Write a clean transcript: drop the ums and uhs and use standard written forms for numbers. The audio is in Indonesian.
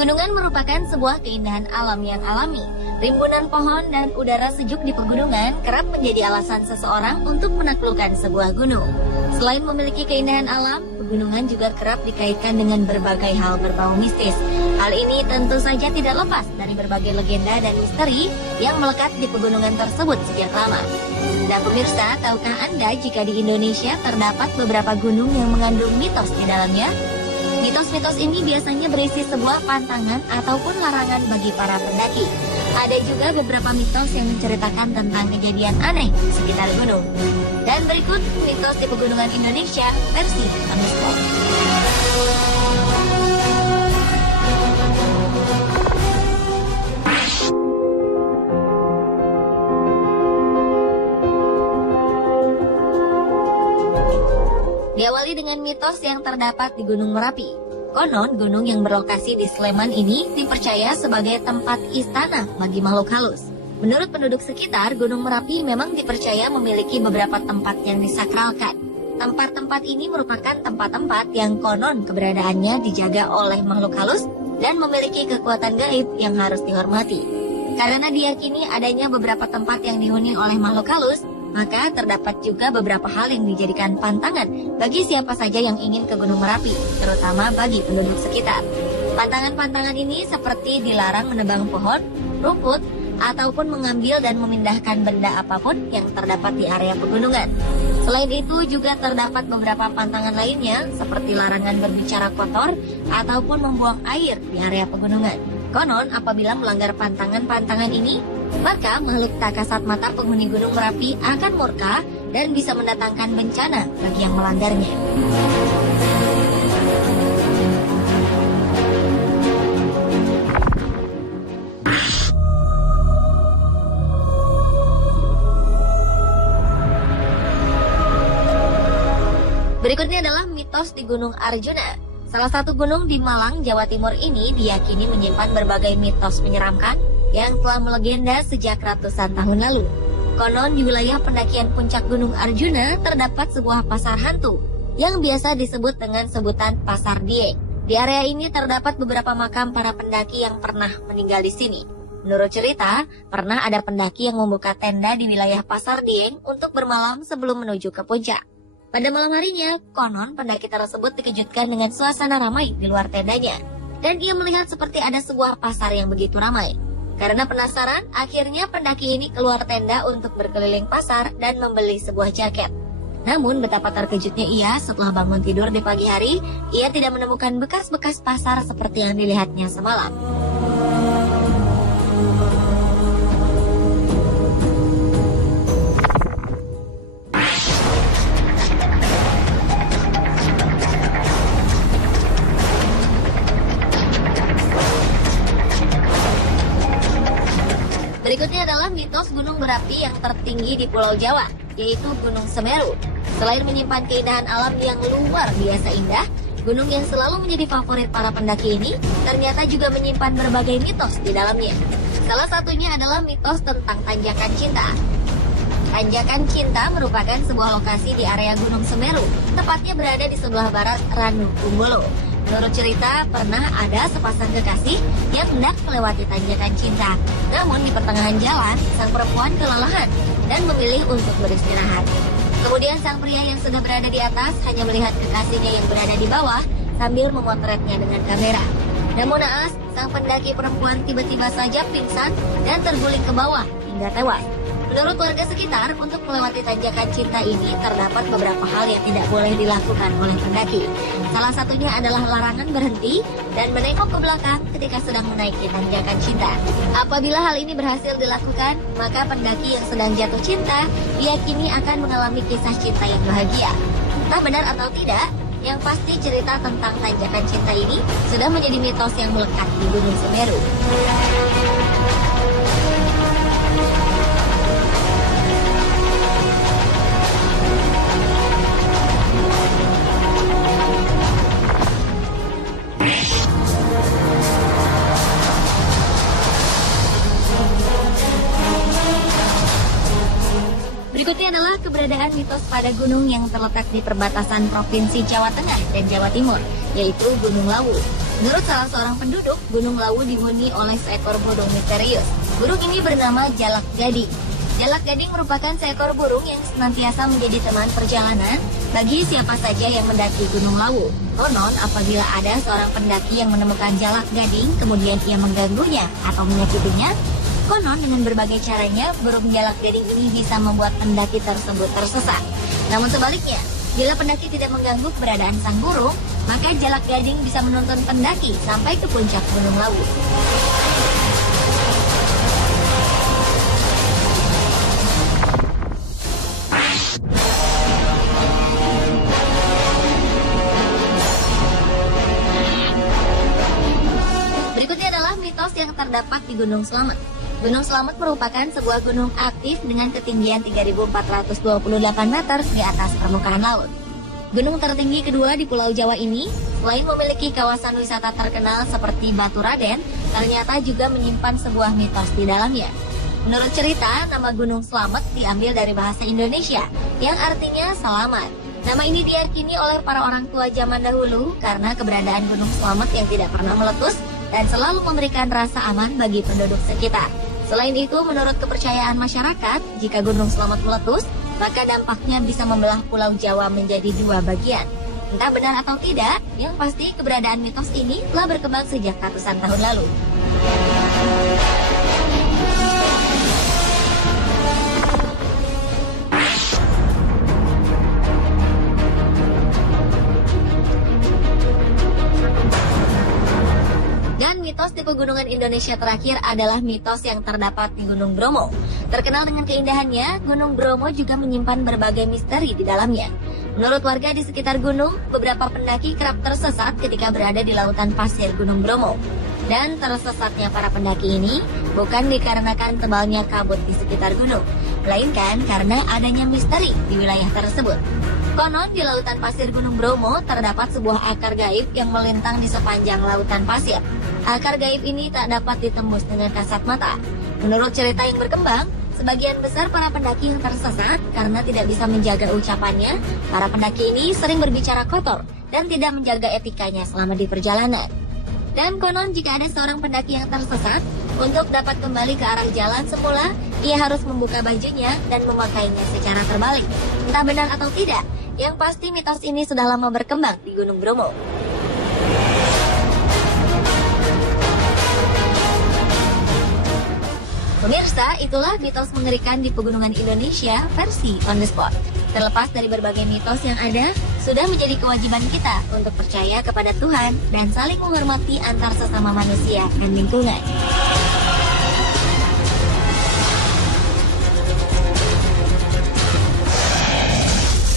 Pegunungan merupakan sebuah keindahan alam yang alami. Rimbunan pohon dan udara sejuk di pegunungan kerap menjadi alasan seseorang untuk menaklukkan sebuah gunung. Selain memiliki keindahan alam, pegunungan juga kerap dikaitkan dengan berbagai hal berbau mistis. Hal ini tentu saja tidak lepas dari berbagai legenda dan misteri yang melekat di pegunungan tersebut sejak lama. Dan pemirsa, tahukah Anda jika di Indonesia terdapat beberapa gunung yang mengandung mitos di dalamnya? Mitos-mitos ini biasanya berisi sebuah pantangan ataupun larangan bagi para pendaki. Ada juga beberapa mitos yang menceritakan tentang kejadian aneh di sekitar gunung. Dan berikut mitos di pegunungan Indonesia versi Anusport. Diawali dengan mitos yang terdapat di Gunung Merapi. Konon, gunung yang berlokasi di Sleman ini dipercaya sebagai tempat istana bagi makhluk halus. Menurut penduduk sekitar, Gunung Merapi memang dipercaya memiliki beberapa tempat yang disakralkan. Tempat-tempat ini merupakan tempat-tempat yang konon keberadaannya dijaga oleh makhluk halus dan memiliki kekuatan gaib yang harus dihormati. Karena diyakini adanya beberapa tempat yang dihuni oleh makhluk halus, maka terdapat juga beberapa hal yang dijadikan pantangan bagi siapa saja yang ingin ke Gunung Merapi, terutama bagi penduduk sekitar. Pantangan-pantangan ini seperti dilarang menebang pohon, rumput, ataupun mengambil dan memindahkan benda apapun yang terdapat di area pegunungan. Selain itu juga terdapat beberapa pantangan lainnya seperti larangan berbicara kotor ataupun membuang air di area pegunungan. Konon apabila melanggar pantangan-pantangan ini, maka makhluk tak kasat mata penghuni Gunung Merapi akan murka dan bisa mendatangkan bencana bagi yang melanggarnya. Berikutnya adalah mitos di Gunung Arjuna. Salah satu gunung di Malang, Jawa Timur ini diyakini menyimpan berbagai mitos menyeramkan yang telah melegenda sejak ratusan tahun lalu. Konon di wilayah pendakian puncak Gunung Arjuna terdapat sebuah pasar hantu yang biasa disebut dengan sebutan Pasar Dieng. Di area ini terdapat beberapa makam para pendaki yang pernah meninggal di sini. Menurut cerita, pernah ada pendaki yang membuka tenda di wilayah Pasar Dieng untuk bermalam sebelum menuju ke puncak. Pada malam harinya, konon pendaki tersebut dikejutkan dengan suasana ramai di luar tendanya. Dan ia melihat seperti ada sebuah pasar yang begitu ramai. Karena penasaran, akhirnya pendaki ini keluar tenda untuk berkeliling pasar dan membeli sebuah jaket. Namun betapa terkejutnya ia setelah bangun tidur di pagi hari, ia tidak menemukan bekas-bekas pasar seperti yang dilihatnya semalam. Berikutnya adalah mitos gunung berapi yang tertinggi di Pulau Jawa, yaitu Gunung Semeru. Selain menyimpan keindahan alam yang luar biasa indah, gunung yang selalu menjadi favorit para pendaki ini ternyata juga menyimpan berbagai mitos di dalamnya. Salah satunya adalah mitos tentang Tanjakan Cinta. Tanjakan Cinta merupakan sebuah lokasi di area Gunung Semeru, tepatnya berada di sebelah barat Ranu Kumbolo. Menurut cerita, pernah ada sepasang kekasih yang hendak melewati Tanjakan Cinta. Namun di pertengahan jalan, sang perempuan kelelahan dan memilih untuk beristirahat. Kemudian sang pria yang sudah berada di atas hanya melihat kekasihnya yang berada di bawah sambil memotretnya dengan kamera. Namun naas, sang pendaki perempuan tiba-tiba saja pingsan dan terguling ke bawah hingga tewas. Menurut warga sekitar, untuk melewati Tanjakan Cinta ini terdapat beberapa hal yang tidak boleh dilakukan oleh pendaki. Salah satunya adalah larangan berhenti dan menengok ke belakang ketika sedang menaiki Tanjakan Cinta. Apabila hal ini berhasil dilakukan, maka pendaki yang sedang jatuh cinta diyakini akan mengalami kisah cinta yang bahagia. Entah benar atau tidak, yang pasti cerita tentang Tanjakan Cinta ini sudah menjadi mitos yang melekat di Gunung Semeru. Berikutnya adalah keberadaan mitos pada gunung yang terletak di perbatasan Provinsi Jawa Tengah dan Jawa Timur, yaitu Gunung Lawu. Menurut salah seorang penduduk, Gunung Lawu dihuni oleh seekor burung misterius. Burung ini bernama Jalak Gading. Jalak Gading merupakan seekor burung yang senantiasa menjadi teman perjalanan bagi siapa saja yang mendaki Gunung Lawu. Konon, apabila ada seorang pendaki yang menemukan Jalak Gading, kemudian ia mengganggunya atau menyakitinya, konon dengan berbagai caranya, burung Jalak Gading ini bisa membuat pendaki tersebut tersesat. Namun sebaliknya, bila pendaki tidak mengganggu keberadaan sang burung, maka Jalak Gading bisa menuntun pendaki sampai ke puncak Gunung Lawu. Berikutnya adalah mitos yang terdapat di Gunung Slamet. Gunung Slamet merupakan sebuah gunung aktif dengan ketinggian 3.428 meter di atas permukaan laut. Gunung tertinggi kedua di Pulau Jawa ini, selain memiliki kawasan wisata terkenal seperti Batu Raden, ternyata juga menyimpan sebuah mitos di dalamnya. Menurut cerita, nama Gunung Slamet diambil dari bahasa Indonesia, yang artinya selamat. Nama ini diyakini oleh para orang tua zaman dahulu karena keberadaan Gunung Slamet yang tidak pernah meletus dan selalu memberikan rasa aman bagi penduduk sekitar. Selain itu, menurut kepercayaan masyarakat, jika Gunung Slamet meletus, maka dampaknya bisa membelah Pulau Jawa menjadi dua bagian. Entah benar atau tidak, yang pasti keberadaan mitos ini telah berkembang sejak ratusan tahun lalu. Dan mitos di pegunungan Indonesia terakhir adalah mitos yang terdapat di Gunung Bromo. Terkenal dengan keindahannya, Gunung Bromo juga menyimpan berbagai misteri di dalamnya. Menurut warga di sekitar gunung, beberapa pendaki kerap tersesat ketika berada di lautan pasir Gunung Bromo. Dan tersesatnya para pendaki ini bukan dikarenakan tebalnya kabut di sekitar gunung, melainkan karena adanya misteri di wilayah tersebut. Konon di lautan pasir Gunung Bromo terdapat sebuah akar gaib yang melintang di sepanjang lautan pasir. Akar gaib ini tak dapat ditembus dengan kasat mata. Menurut cerita yang berkembang, sebagian besar para pendaki yang tersesat karena tidak bisa menjaga ucapannya. Para pendaki ini sering berbicara kotor dan tidak menjaga etikanya selama di perjalanan. Dan konon jika ada seorang pendaki yang tersesat, untuk dapat kembali ke arah jalan semula, ia harus membuka bajunya dan memakainya secara terbalik. Entah benar atau tidak, yang pasti mitos ini sudah lama berkembang di Gunung Bromo. Pemirsa, itulah mitos mengerikan di pegunungan Indonesia versi On The Spot. Terlepas dari berbagai mitos yang ada, sudah menjadi kewajiban kita untuk percaya kepada Tuhan dan saling menghormati antar sesama manusia dan lingkungan.